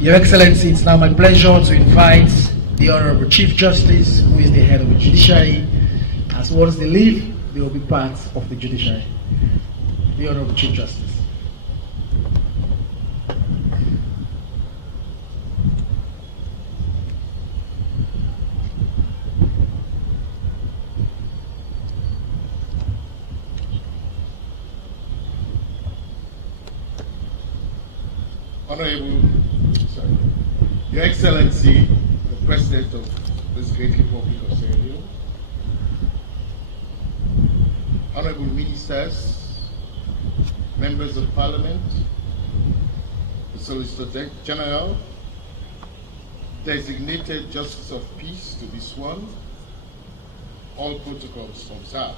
Your Excellency, it's now my pleasure to invite the Honorable Chief Justice, who is the head of the judiciary, as once they leave, they will be part of the judiciary. The Honorable Chief Justice. Honorable, Your Excellency, the President of this great Republic of Sierra Leone, Honorable Ministers, Members of Parliament, the Solicitor General, designated Justice of Peace to be sworn, all protocols observed.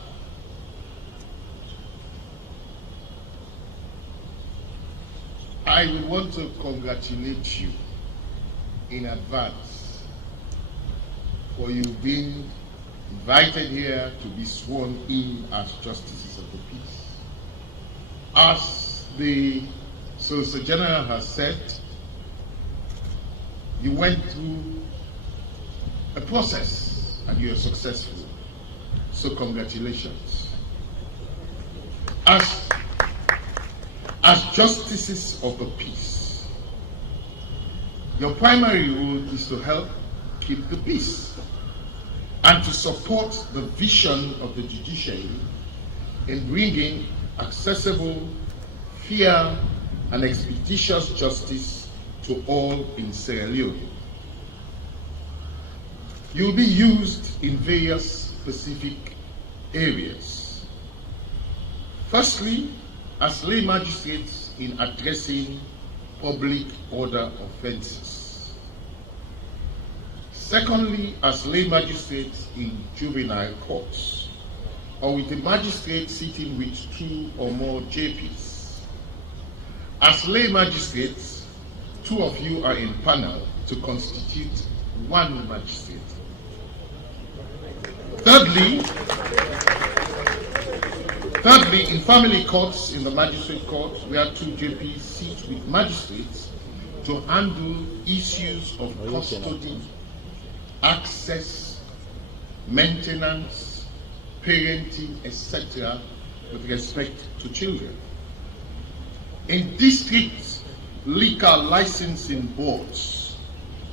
I would want to congratulate you in advance for you being invited here to be sworn in as Justices of the Peace. As the Solicitor General has said, you went through a process and you are successful. So congratulations. As Justices of the Peace, your primary role is to help keep the peace and to support the vision of the judiciary in bringing accessible, fair, and expeditious justice to all in Sierra Leone. You will be used in various specific areas. Firstly, as lay magistrates in addressing public order offences. Secondly, as lay magistrates in juvenile courts, or with a magistrate sitting with 2 or more JPs. As lay magistrates, 2 of you are in panel to constitute 1 magistrate. Thirdly, in family courts, in the magistrate court, where 2 JPs sit with magistrates to handle issues of custody, access, maintenance, parenting, etc., with respect to children. In district liquor licensing boards,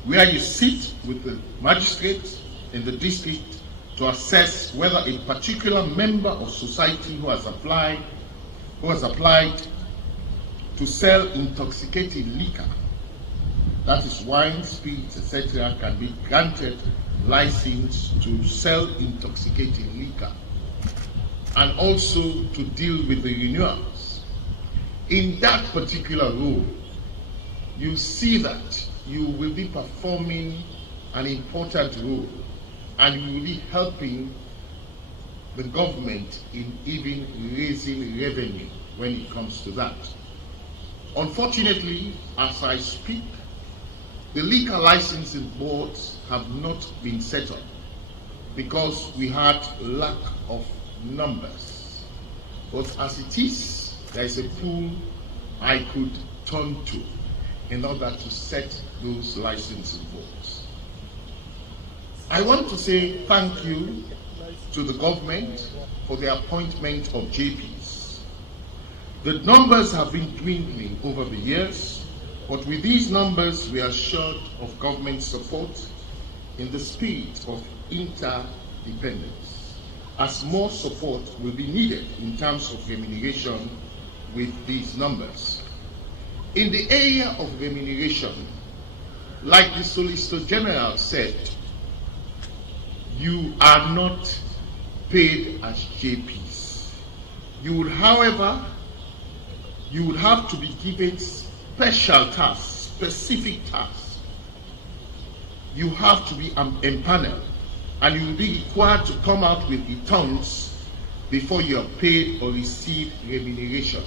where you sit with the magistrate in the district to assess whether a particular member of society who has applied to sell intoxicating liquor, that is wine, spirits, etc., can be granted license to sell intoxicating liquor, and also to deal with the renewals. In that particular role, you see that you will be performing an important role, and you will be helping the government in even raising revenue when it comes to that. Unfortunately, as I speak, the liquor licensing boards have not been set up because we had lack of numbers. But as it is, there is a pool I could turn to in order to set those licensing boards. I want to say thank you to the government for the appointment of JPs. The numbers have been dwindling over the years, but with these numbers we are assured of government support in the spirit of interdependence, as more support will be needed in terms of remuneration with these numbers. In the area of remuneration, like the Solicitor General said, you are not paid as JPs. You would, however, have to be given special tasks, specific tasks. You have to be empaneled, and you will be required to come out with returns before you are paid or receive remuneration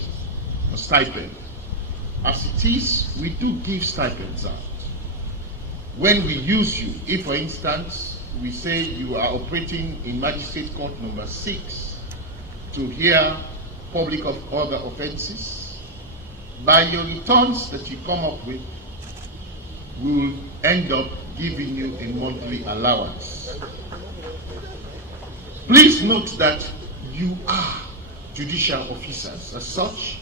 or stipend. As it is, we do give stipends out. When we use you, if for instance, we say you are operating in Magistrate Court number 6 to hear public order offences, by your returns that you come up with, will end up giving you a monthly allowance. Please note that you are judicial officers. As such,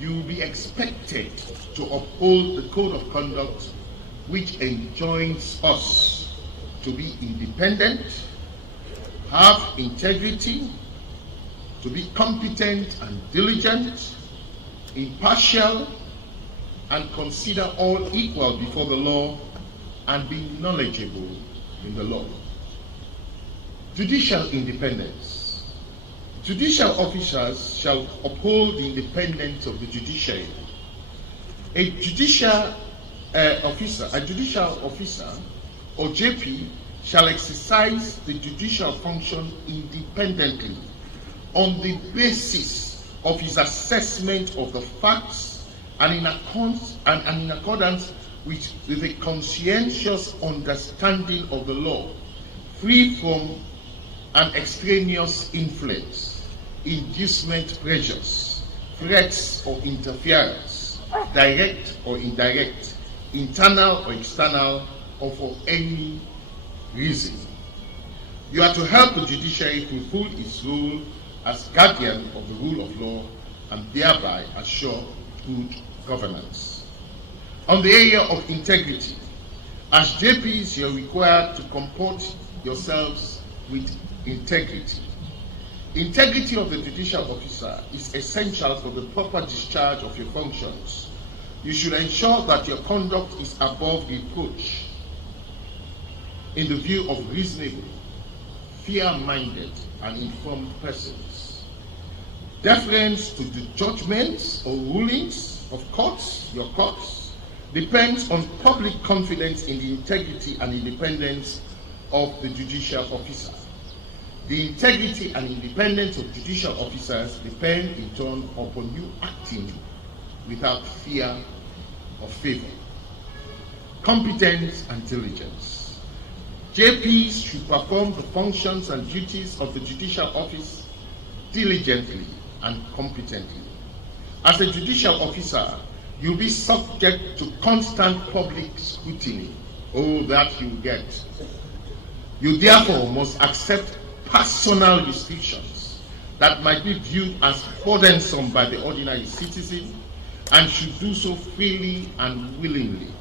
you will be expected to uphold the code of conduct which enjoins us to be independent, have integrity, to be competent and diligent, impartial, and consider all equal before the law, and be knowledgeable in the law. Judicial independence. Judicial officers shall uphold the independence of the judiciary. A judicial officer or JP shall exercise the judicial function independently on the basis of his assessment of the facts and in accordance with a conscientious understanding of the law, free from an extraneous influence, inducement, pressures, threats or interference, direct or indirect, internal or external, or for any reason. You are to help the judiciary fulfill its role as guardian of the rule of law and thereby assure good governance. On the area of integrity, as JPs, you are required to comport yourselves with integrity. Integrity of the judicial officer is essential for the proper discharge of your functions. You should ensure that your conduct is above reproach in the view of reasonable, fair-minded, and informed persons. Deference to the judgments or rulings of courts, your courts, depends on public confidence in the integrity and independence of the judicial officer. The integrity and independence of judicial officers depend in turn upon you acting without fear or favor. Competence and diligence. JPs should perform the functions and duties of the judicial office diligently and competently. As a judicial officer, you'll be subject to constant public scrutiny. Oh, that you get. You therefore must accept personal restrictions that might be viewed as burdensome by the ordinary citizen and should do so freely and willingly.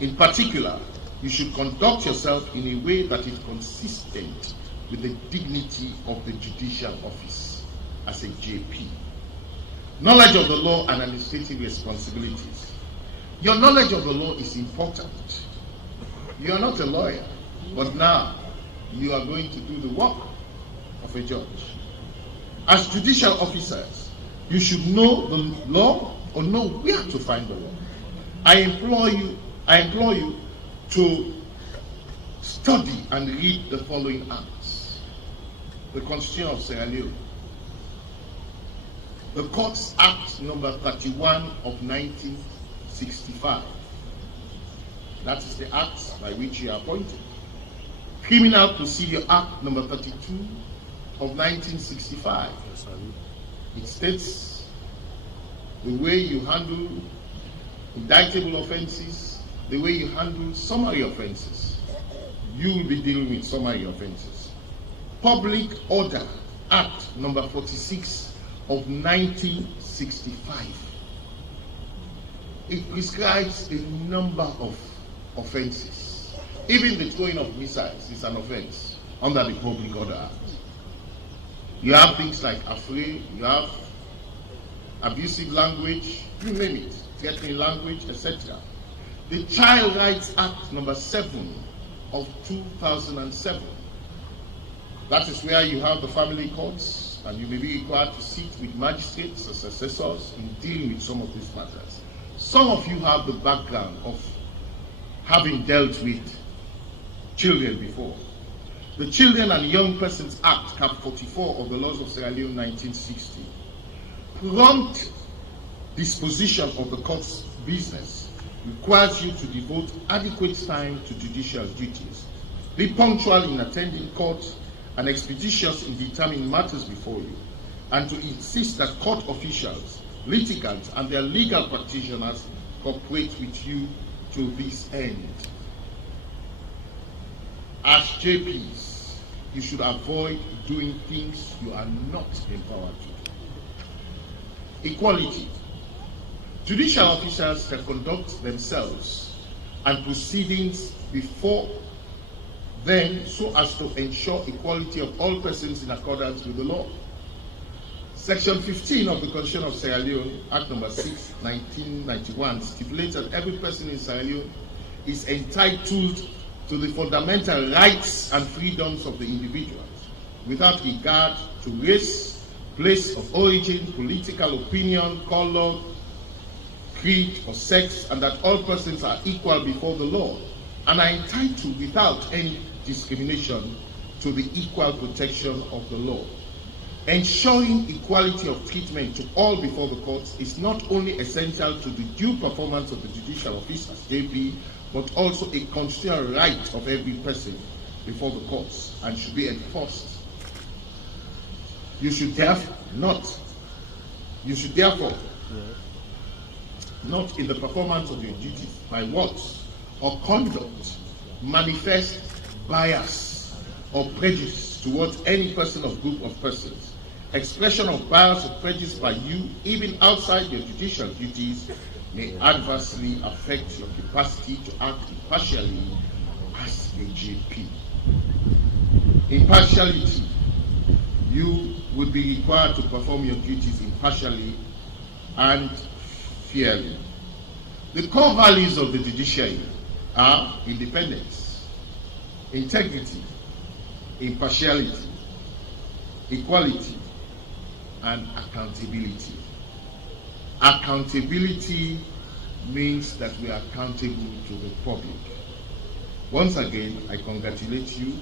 In particular, you should conduct yourself in a way that is consistent with the dignity of the judicial office as a JP. Knowledge of the law and administrative responsibilities. Your knowledge of the law is important. You are not a lawyer, but now you are going to do the work of a judge. As judicial officers, you should know the law or know where to find the law. I implore you to study and read the following acts. The Constitution of Sierra Leone, the Courts Act number 31 of 1965. That is the act by which you are appointed. Criminal Procedure Act number 32 of 1965. It states the way you handle indictable offenses, the way you handle summary offenses. You will be dealing with summary offenses. Public Order Act number 46 of 1965. It prescribes a number of offenses. Even the throwing of missiles is an offense under the Public Order Act. You have things like affray, you have abusive language, you name it, threatening language, etc. The Child Rights Act number 7 of 2007. That is where you have the family courts, and you may be required to sit with magistrates as assessors in dealing with some of these matters. Some of you have the background of having dealt with children before. The Children and Young Persons Act, Cap 44 of the laws of Sierra Leone 1960. Prompt disposition of the court's business requires you to devote adequate time to judicial duties. Be punctual in attending court and expeditious in determining matters before you, and to insist that court officials, litigants, and their legal practitioners cooperate with you to this end. As JPs, you should avoid doing things you are not empowered to do. Equality. Judicial officers can conduct themselves and proceedings before them so as to ensure equality of all persons in accordance with the law. Section 15 of the Constitution of Sierra Leone, Act No. 6, 1991, stipulates that every person in Sierra Leone is entitled to the fundamental rights and freedoms of the individuals, without regard to race, place of origin, political opinion, color, creed, or sex, and that all persons are equal before the law and are entitled without any discrimination to the equal protection of the law. Ensuring equality of treatment to all before the courts is not only essential to the due performance of the judicial officers, JP, but also a constitutional right of every person before the courts and should be enforced. You should therefore not in the performance of your duties by words or conduct manifest bias or prejudice towards any person or group of persons. Expression of bias or prejudice by you, even outside your judicial duties, may adversely affect your capacity to act impartially as a JP. Impartiality. You would be required to perform your duties impartially and fairly. The core values of the judiciary are independence, integrity, impartiality, equality, and accountability. Accountability means that we are accountable to the public. Once again, I congratulate you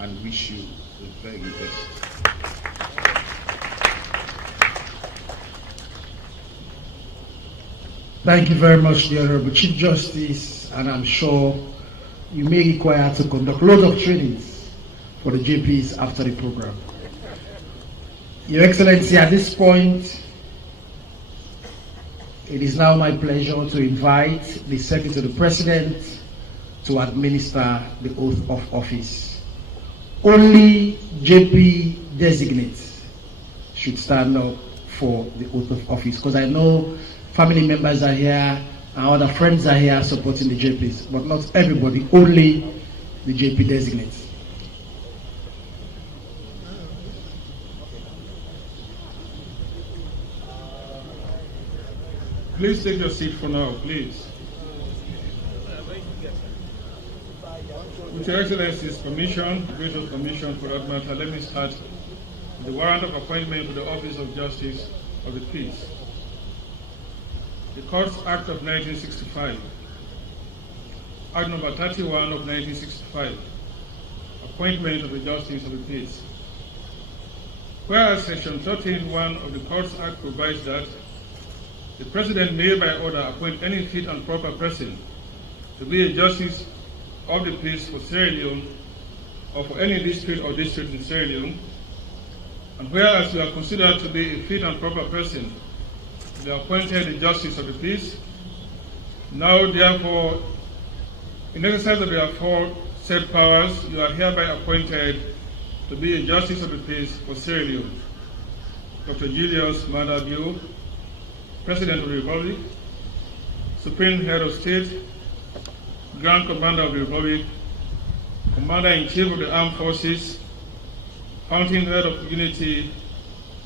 and wish you the very best. Thank you very much, the Honorable Chief Justice, and I'm sure you may require to conduct loads of trainings for the JPs after the program. Your Excellency, at this point, it is now my pleasure to invite the Secretary to the President to administer the oath of office. Only JP designates should stand up for the oath of office, because I know family members are here and other friends are here supporting the JPs, but not everybody, only the JP designates. Please take your seat for now, please. With Your Excellency's permission, gracious permission for that matter, let me start with the warrant of appointment to the Office of Justice of the Peace. The Courts Act of 1965, Act number 31 of 1965, appointment of the Justice of the Peace. Whereas Section 13(1) of the Courts Act provides that the President may by order appoint any fit and proper person to be a Justice of the Peace for Sierra Leone or for any district or district in Sierra Leone, and whereas you are considered to be a fit and proper person to be appointed a Justice of the Peace, now therefore, in exercise of the aforesaid powers, you are hereby appointed to be a Justice of the Peace for Sierra Leone. Dr. Julius Maada Bio, President of the Republic, Supreme Head of State, Grand Commander of the Republic, Commander-in-Chief of the Armed Forces, Fountain Head of Unity,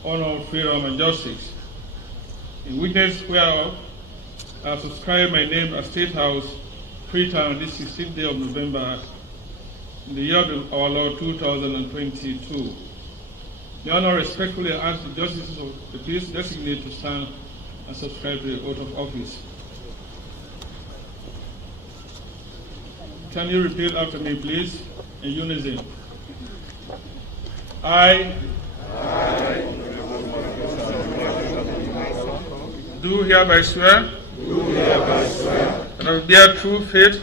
Honor, Freedom, and Justice. In witness whereof, I have subscribed my name at State House, Freetown, this 16th day of November, in the year of our Lord 2022. The honor respectfully asks the Justices of the Peace designate to stand and subscribe to the oath of office. Can you repeat after me, please, in unison? I do hereby swear that I will bear true faith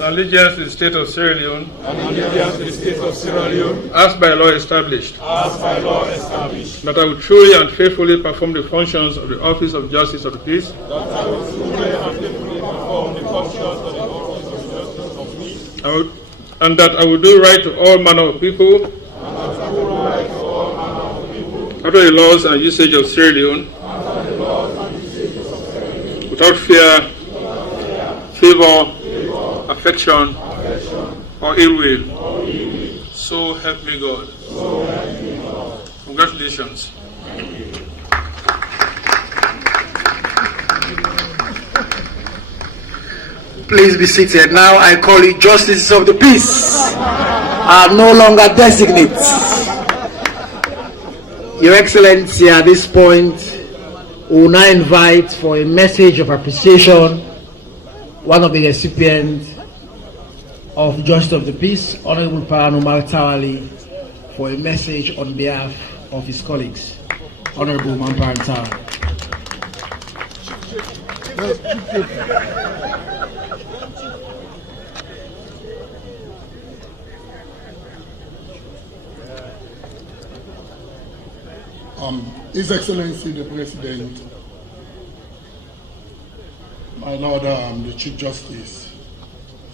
and allegiance to the state of Sierra Leone, as by law established. That I will truly and faithfully perform the functions of the Office of Justice of the Peace and that I will do right to all manner of people, after the laws and usage of Sierra Leone, without fear, favor, affection, or ill will. So help me God. Congratulations. Please be seated. Now I call you justices of the peace. I'm no longer designate. Your Excellency, at this point, we will now invite for a message of appreciation one of the recipients of Justice of the Peace, Honorable Paran Umar Tawali, for a message on behalf of his colleagues. Honorable Umar Paran Tawali. His Excellency the President, my Lord the Chief Justice,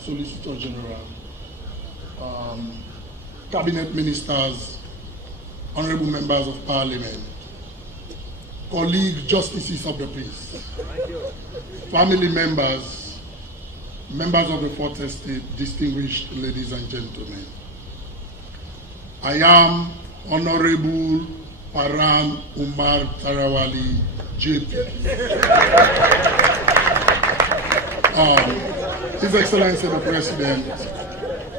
Solicitor General, Cabinet Ministers, Honorable Members of Parliament, colleagues, Justices of the Peace, family members, members of the Fourth Estate, distinguished ladies and gentlemen. I am Honorable Paran Umar Tarawali, JP. His Excellency the President,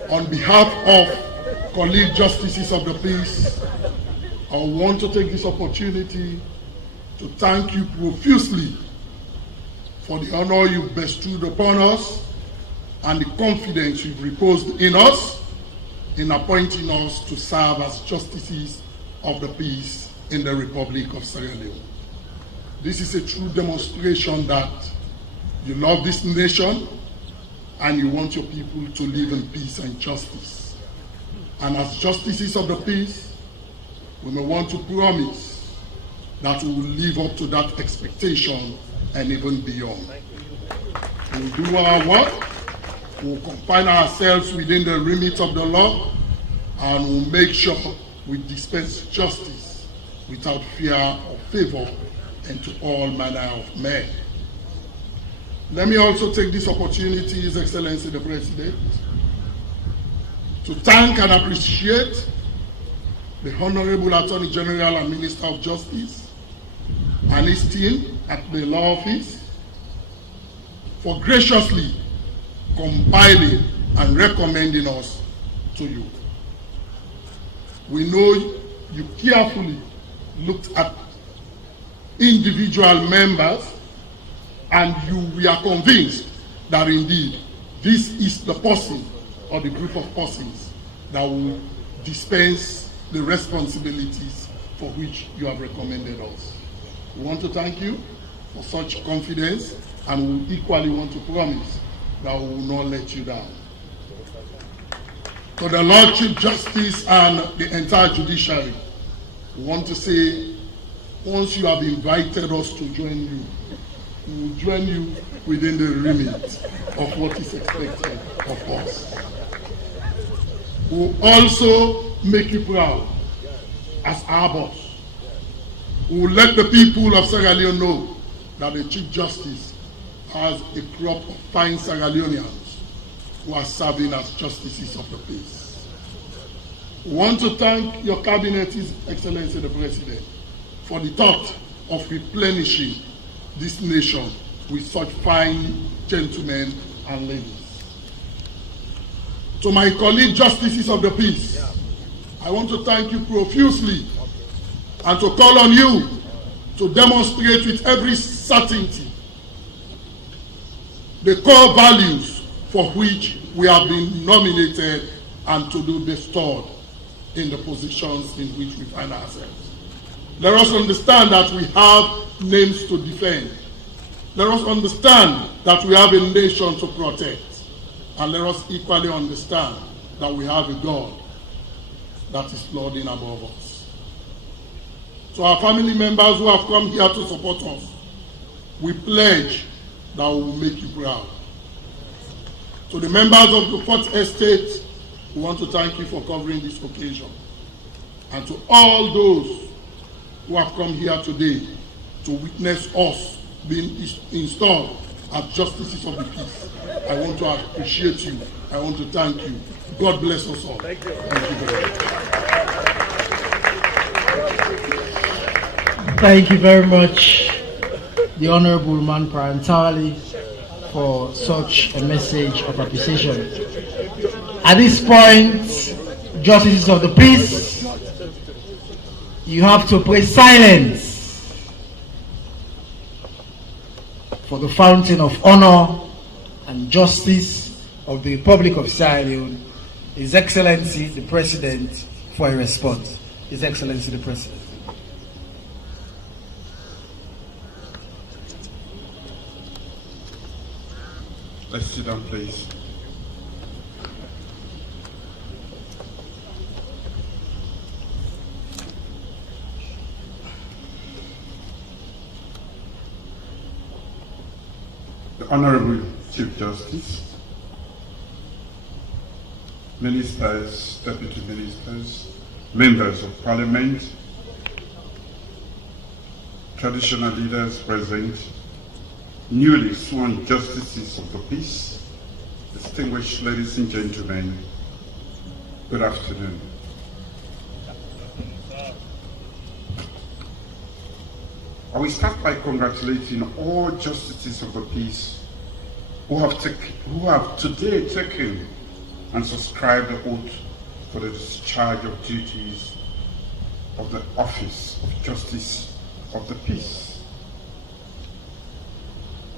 on behalf of colleague justices of the peace, I want to take this opportunity to thank you profusely for the honor you've bestowed upon us and the confidence you've reposed in us in appointing us to serve as justices of the peace in the Republic of Sierra Leone. This is a true demonstration that you love this nation and you want your people to live in peace and justice. And as justices of the peace, we may want to promise that we will live up to that expectation and even beyond. We will do our work, we will confine ourselves within the remit of the law, and we will make sure we dispense justice without fear or favor and to all manner of men. Let me also take this opportunity, His Excellency the President, to thank and appreciate the Honorable Attorney General and Minister of Justice and his team at the Law Office for graciously compiling and recommending us to you. We know you carefully looked at individual members and we are convinced that indeed this is the person or the group of persons that will dispense the responsibilities for which you have recommended us. We want to thank you for such confidence, and we equally want to promise that we will not let you down. To the Lord Chief Justice and the entire judiciary, we want to say, once you have invited us to join you, we will join you within the remit of what is expected of us. We will also make you proud as our boss. We will let the people of Sierra Leone know that the Chief Justice has a crop of fine Sierra Leoneans who are serving as justices of the peace. We want to thank your Cabinet, His Excellency the President, for the thought of replenishing this nation with such fine gentlemen and ladies. To my colleague justices of the peace, I want to thank you profusely and to call on you to demonstrate with every certainty the core values for which we have been nominated and to be bestowed in the positions in which we find ourselves. Let us understand that we have names to defend. Let us understand that we have a nation to protect. And let us equally understand that we have a God that is lording above us. To our family members who have come here to support us, we pledge that we will make you proud. To the members of the Fourth Estate, we want to thank you for covering this occasion. And to all those who have come here today to witness us being installed as justices of the peace, I want to appreciate you. I want to thank you. God bless us all. Thank you. Thank you very much. Thank you very much, the Honorable Man Parantali, for such a message of appreciation. At this point, justices of the peace, you have to pray silence for the fountain of honor and justice of the Republic of Sierra Leone, His Excellency the President, for a response. His Excellency the President. Let's sit down, please. The Honorable Chief Justice, Ministers, Deputy Ministers, Members of Parliament, traditional leaders present, newly sworn justices of the peace, distinguished ladies and gentlemen, good afternoon. I will start by congratulating all justices of the peace who have today taken and subscribed the oath for the discharge of duties of the office of Justice of the Peace.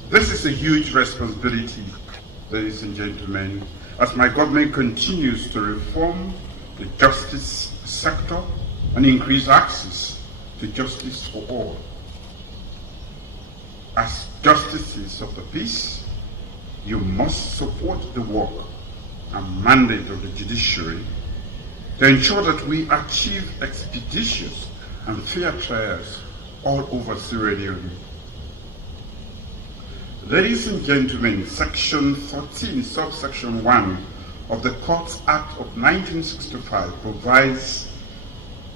This is a huge responsibility, ladies and gentlemen, as my government continues to reform the justice sector and increase access to justice for all. As justices of the peace, you must support the work and mandate of the judiciary to ensure that we achieve expeditious and fair trials all over Sierra Leone. Ladies and gentlemen, Section 14, subsection 1 of the Courts Act of 1965 provides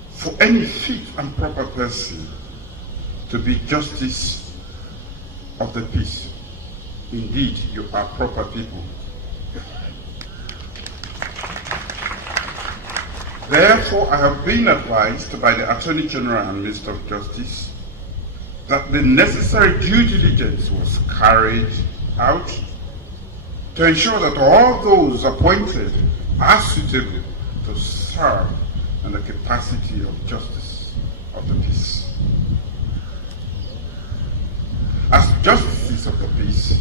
for any fit and proper person to be justice of the peace. Indeed, you are proper people. Therefore, I have been advised by the Attorney General and Minister of Justice that the necessary due diligence was carried out to ensure that all those appointed are suitable to serve in the capacity of justice of the peace. As justices of the peace,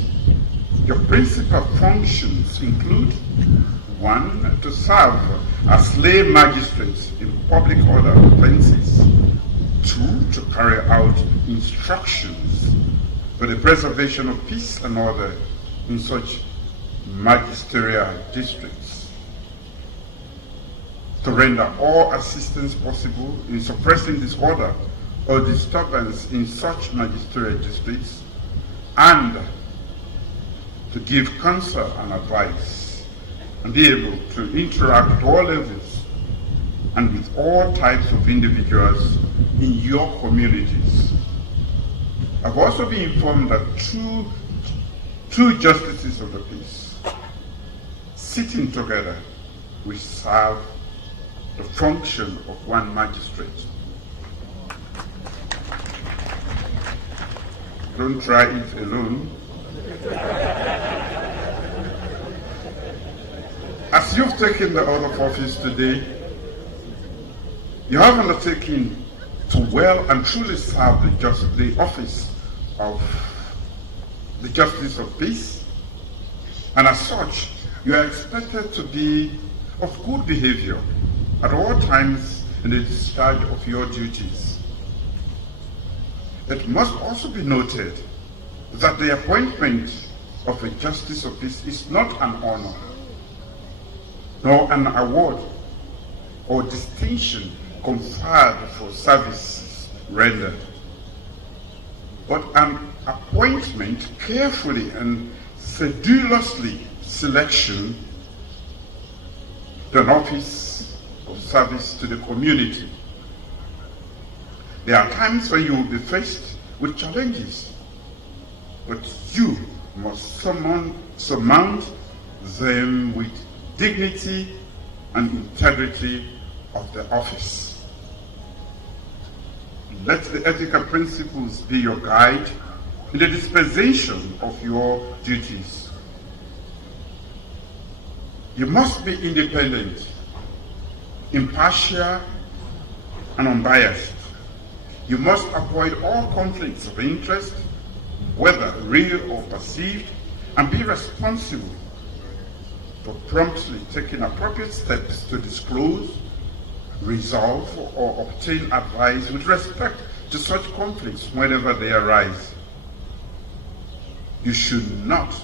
your principal functions include: 1, to serve as lay magistrates in public order offenses; 2, to carry out instructions for the preservation of peace and order in such magisterial districts; to render all assistance possible in suppressing disorder or disturbance in such magisterial districts; and to give counsel and advice, and be able to interact at all levels and with all types of individuals in your communities. I've also been informed that two justices of the peace sitting together will serve the function of one magistrate. Don't try it alone. As you've taken the oath of office today, you have undertaken to well and truly serve the office of the Justice of Peace, and as such, you are expected to be of good behavior at all times in the discharge of your duties. It must also be noted that the appointment of a Justice of Peace is not an honor, nor an award or distinction conferred for services rendered, but an appointment carefully and sedulously selection to an office of service to the community. There are times when you will be faced with challenges, but you must surmount them with dignity and integrity of the office. Let the ethical principles be your guide in the dispensation of your duties. You must be independent, impartial, and unbiased. You must avoid all conflicts of interest, whether real or perceived, and be responsible for promptly taking appropriate steps to disclose, resolve, or obtain advice with respect to such conflicts whenever they arise. You should not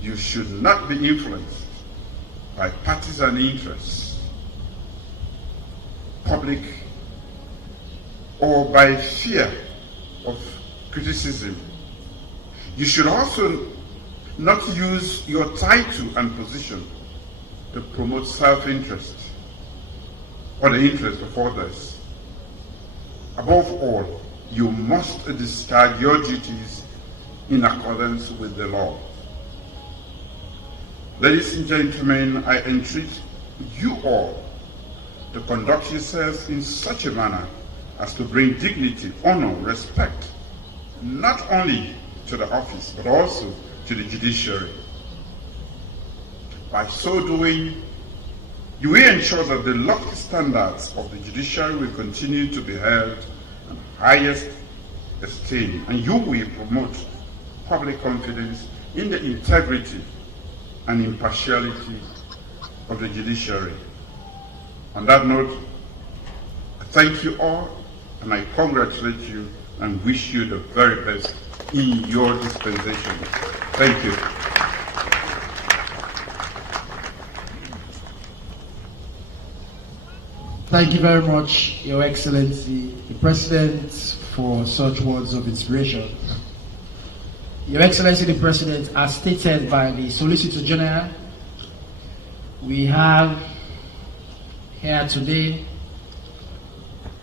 be influenced by partisan interests, public, or by fear of criticism. You should also not use your title and position to promote self-interest or the interest of others. Above all, you must discharge your duties in accordance with the law. Ladies and gentlemen, I entreat you all to conduct yourselves in such a manner as to bring dignity, honor, respect, not only to the office, but also to the judiciary. By so doing, you will ensure that the lofty standards of the judiciary will continue to be held in highest esteem, and you will promote public confidence in the integrity and impartiality of the judiciary. On that note, I thank you all, and I congratulate you and wish you the very best in your dispensation. Thank you. Thank you very much, Your Excellency, the President, for such words of inspiration. Your Excellency, the President, as stated by the Solicitor General, we have here today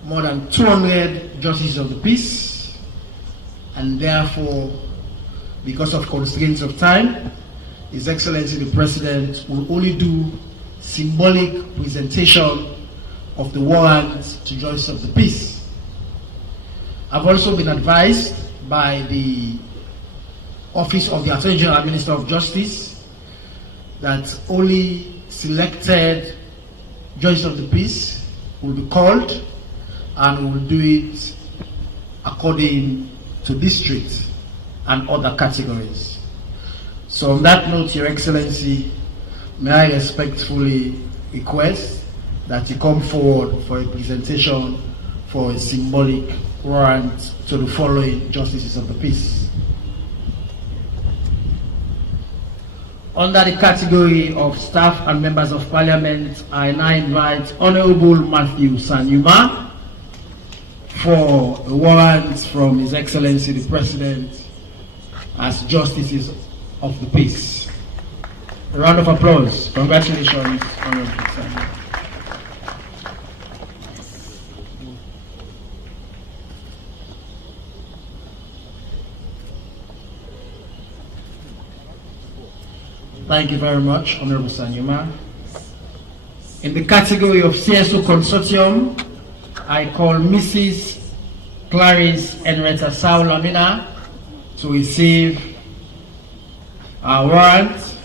more than 200 justices of the peace, and therefore, because of constraints of time, His Excellency the President will only do symbolic presentation of the warrant to justice of the peace. I've also been advised by the Office of the Attorney General and Minister of Justice that only selected judges of the peace will be called, and we will do it according to district and other categories. So on that note, Your Excellency, may I respectfully request that you come forward for a presentation for a symbolic warrant to the following justices of the peace. Under the category of staff and members of parliament, I now invite Honorable Matthew Sanyuma for a warrant from His Excellency the President as justices of the peace. A round of applause. Congratulations, Honorable Sanyuma. Thank you very much, Honorable Sanyuma. In the category of CSO Consortium, I call Mrs. Clarice Henrietta Saulamina to receive a warrant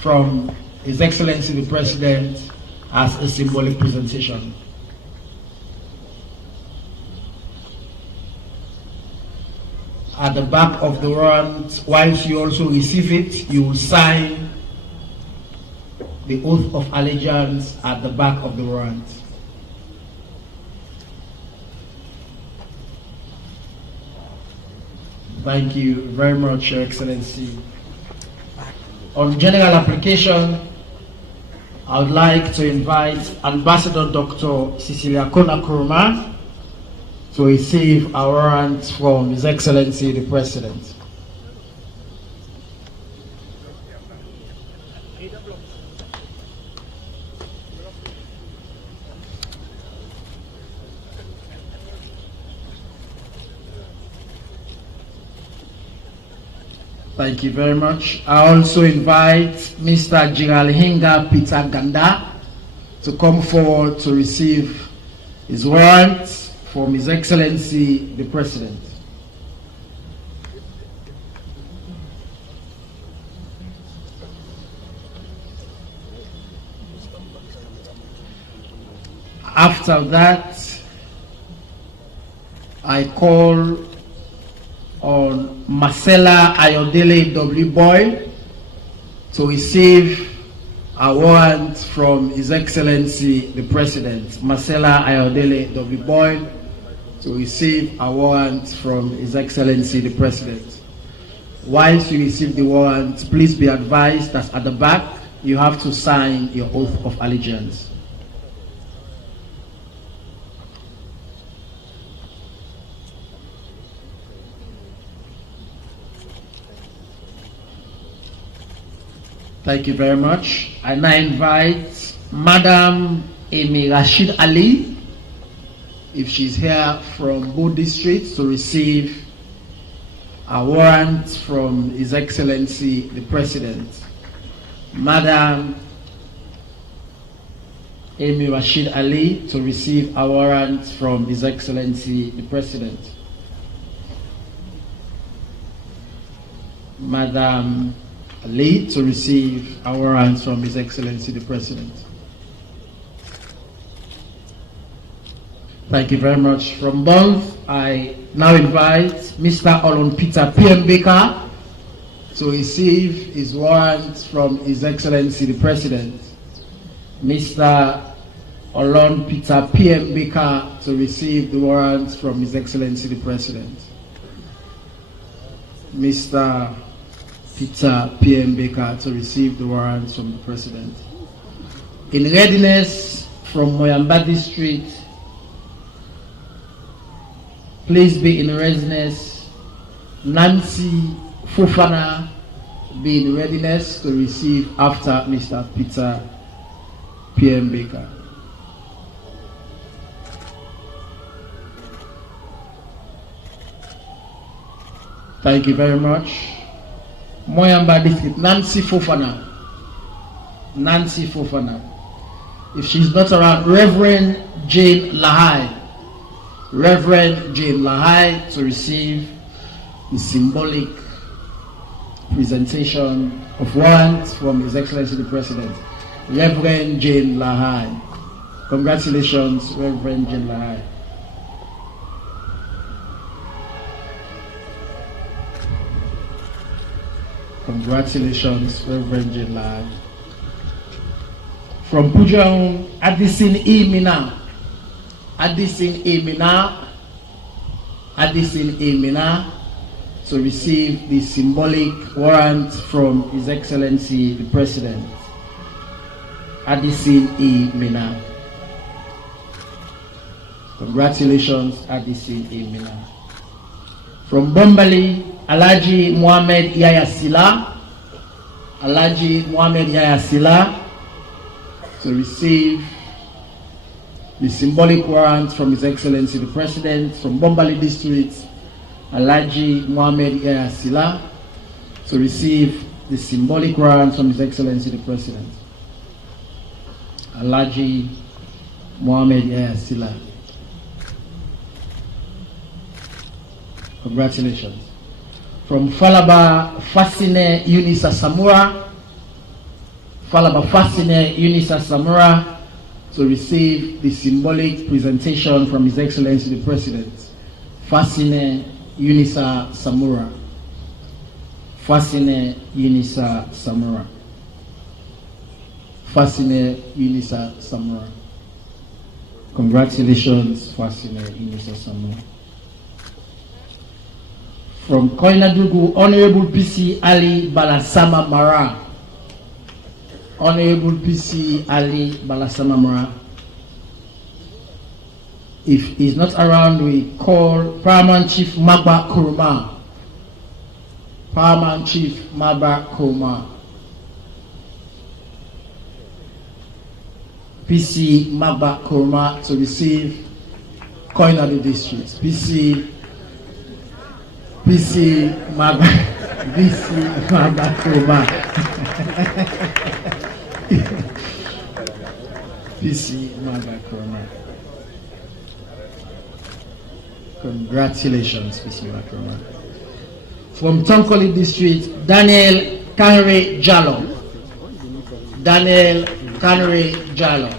from His Excellency the President as a symbolic presentation. At the back of the warrant, whilst you also receive it, you will sign the oath of allegiance at the back of the warrant. Thank you very much, Your Excellency. On general application, I would like to invite Ambassador Dr. Cecilia Kona Kuruma to receive a warrant from His Excellency the President. Thank you very much. I also invite Mr. Jiralhinga Peter Ganda to come forward to receive his warrant from His Excellency the President. After that, I call on Marcella Ayodele W. Boyle to receive a warrant from His Excellency the President. Marcella Ayodele W. Boyle to receive a warrant from His Excellency the President. Whilst you receive the warrant, please be advised that at the back you have to sign your oath of allegiance. Thank you very much. I now invite Madam Amy Rashid Ali, if she's here from both districts, to receive a warrant from His Excellency the President. Madam Amy Rashid Ali to receive a warrant from His Excellency the President. Madam Ali to receive a warrant from His Excellency the President. Thank you very much. From both, I now invite Mr. Olon Peter PM Baker to receive his warrant from His Excellency the President. Mr. Olon Peter PM Baker to receive the warrant from His Excellency the President. Mr. Peter PM Baker to receive the warrant from the President. In readiness from Moyamba District, please be in readiness. Nancy Fofana be in readiness to receive after Mr. Peter PM Baker. Thank you very much. Moyamba District, Nancy Fofana. Nancy Fofana. If she's not around, Reverend Jane Lahai. Reverend Jane Lahai to receive the symbolic presentation of warrants from His Excellency the President. Reverend Jane Lahai. Congratulations, Reverend Jane Lahai. Congratulations, Reverend Jane Lahai. From Pujaun, Addison E. Mina. Addison E. Mina. Addison E. Mina to receive the symbolic warrant from His Excellency the President. Addison E. Mina. Congratulations, Addison E. Mina. From Bombali, Alhaji Mohammed Yaya Sila. Alhaji Mohammed Yaya Sila to receive the symbolic warrant from His Excellency the President. From Bombali District, Alhaji Mohammed Yaya Sila to receive the symbolic warrant from His Excellency the President. Alhaji Mohammed Yaya Sila. Congratulations. From Falaba Fasine Unisa Samura. Falaba Fasine Unisa Samura to receive the symbolic presentation from His Excellency the President. Fasine Unisa Samura. Fasine Unisa Samura. Fasine Unisa Samura. Congratulations, Fasine Unisa Samura. From Koinadugu, Honorable PC Ali Balasama Mara. Honorable PC Ali Balasama Mara. If he's not around, we call Paramount Chief Maba Kuruma. Paramount Chief Maba Kuruma PC Magba Kurma to receive coin of the district. PC Magba Kurma. PC Magba Kurma. Congratulations, PC Magba Kurma. From Tonkoli district, Daniel Kanre Jallo. Daniel Kanre Jallo.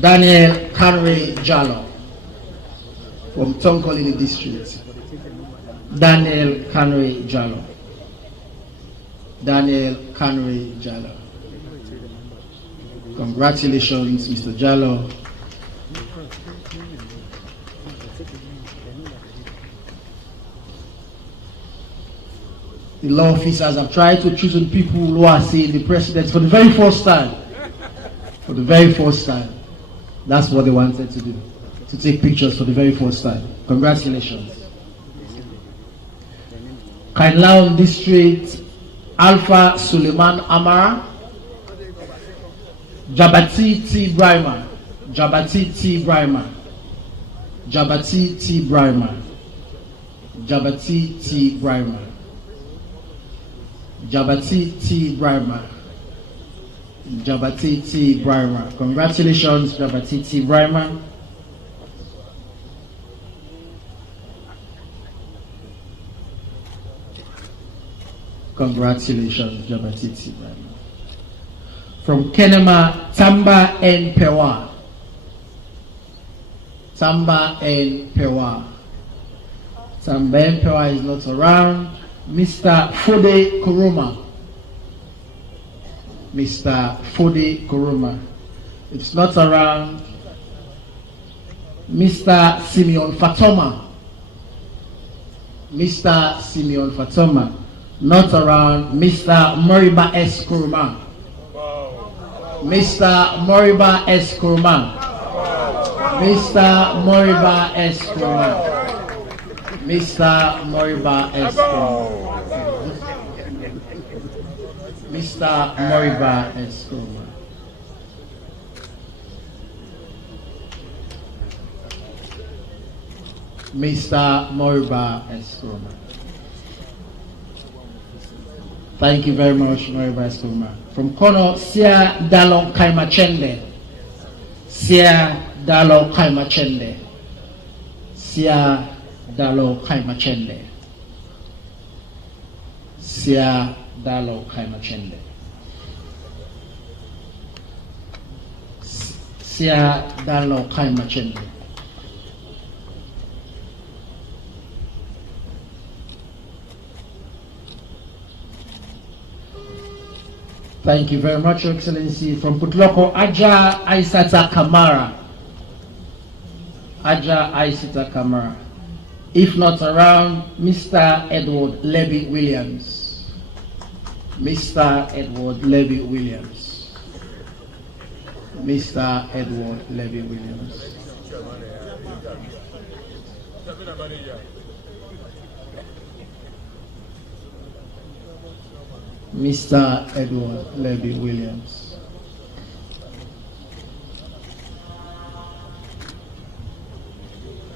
Daniel Kanre Jallo. From Tonkoli district. Daniel Kanre Jallo. Daniel Kanre Jallo. Congratulations, Mr. Jallo. The law officers have tried to choose people who are seeing the president for the very first time. For the very first time. That's what they wanted to do. To take pictures for the very first time. Congratulations. Kainlaon District, Alpha Suleiman Amara. Jabati T. Brima. Jabati T. Brima. Jabati T. Brima. Jabati T. Brima. Jabati T. Brima. Jabati T. Brima. Congratulations, Jabati T. Brima. Congratulations, Jabati T. Brima. From Kenema, Tamba N. Pewa. Tamba N. Pewa. Tamba N. Pewa is not around. Mr. Fode Kuruma. Mr. Fode Kuruma. It's not around. Mr. Simeon Fatoma. Mr. Simeon Fatoma. Not around. Mr. Moriba S. Kuruma. Mr. Moriba S. Kuruma. Mr. Moriba S. Kuruma. Mr. Moriba S. Kuruma. Mr. Moriba S. Kuruma. Mr. Moriba S. Kuruma. Thank you very much, Moriba S. Kuruma. From Kono, Sia Dalo Kaimachende. Sia Dalo Kaimachende. Sia Dalo Kaimachende. Sia Dalo Kaimachende. Sia Dalo Kaimachende. Thank you very much, Your Excellency. From Putloko, Aja Aisata Kamara. Aja Aisata Kamara. If not around, Mr. Edward Levy Williams. Mr. Edward Levy Williams. Mr. Edward Levy Williams. Mr. Edward Levy Williams.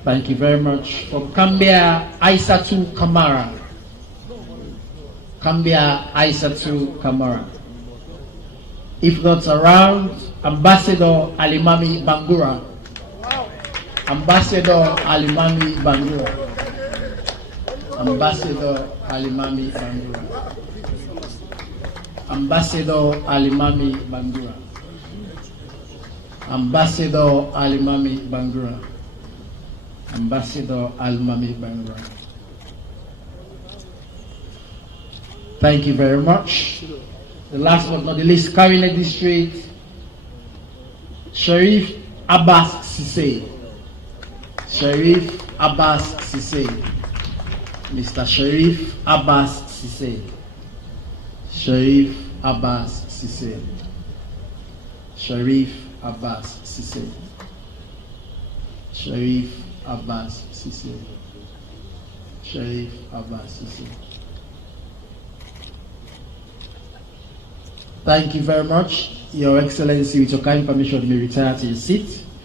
Thank you very much. From Kambia, Aisatu Kamara. Kambia, Aisatu Kamara. If not around, Ambassador Alimami Bangura. Ambassador Alimami Bangura. Ambassador Alimami Bangura. Ambassador Alimami Bangura. Ambassador Alimami Bangura. Ambassador Alimami Bangura. Thank you very much. The last but not the least, Karine District, Sharif Abbas Sise. Sharif Abbas Sise. Mr. Sharif Abbas Sise. Sharif Abbas Sise. Sharif Abbas Sise. Sharif Abbas Sise. Sharif Abbas Sise. Thank you very much. Your Excellency, with your kind permission, may retire to your seat.